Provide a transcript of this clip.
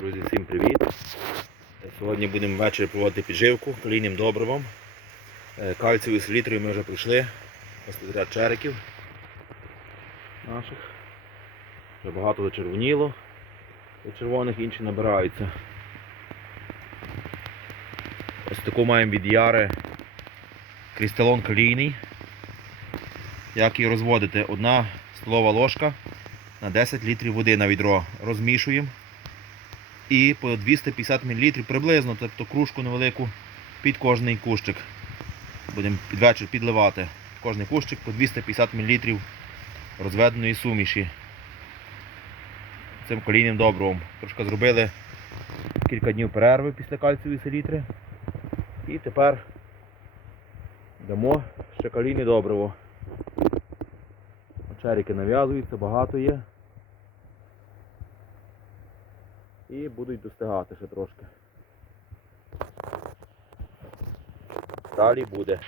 Друзі, всім привіт! Сьогодні будемо ввечері проводити підживку калійним добривом. Е, Кальцієвою селітрою ми вже пройшли. Ось ряд череків наших. Вже багато зачервоніло. Від червоних інші набираються. Ось таку маємо від Яри крісталон калійний. Як її розводити? Одна столова ложка на 10 літрів води на відро розмішуємо і по 250 мл приблизно, тобто кружку невелику під кожний кущик. Будемо під вечір підливати кожний кущик по 250 мл розведеної суміші. Цим колійним добривом. Трошки зробили кілька днів перерви після кальцієвої селітри. І тепер дамо ще калійне добриво. Черіки нав'язуються, багато є. І будуть достигати ще трошки. Далі буде.